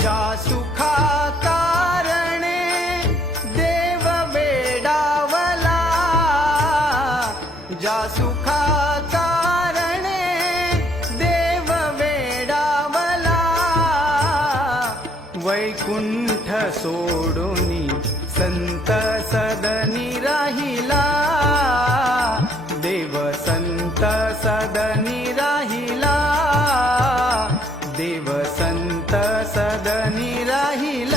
ज्या सुखा कारणे देव वेडावला, ज्या सुखा कारणे देव वेडावला, वैकुंठ सोडूनी संत सदनी राहिला, देव संत सदनी राहिला, देव संत सदनी राहिला.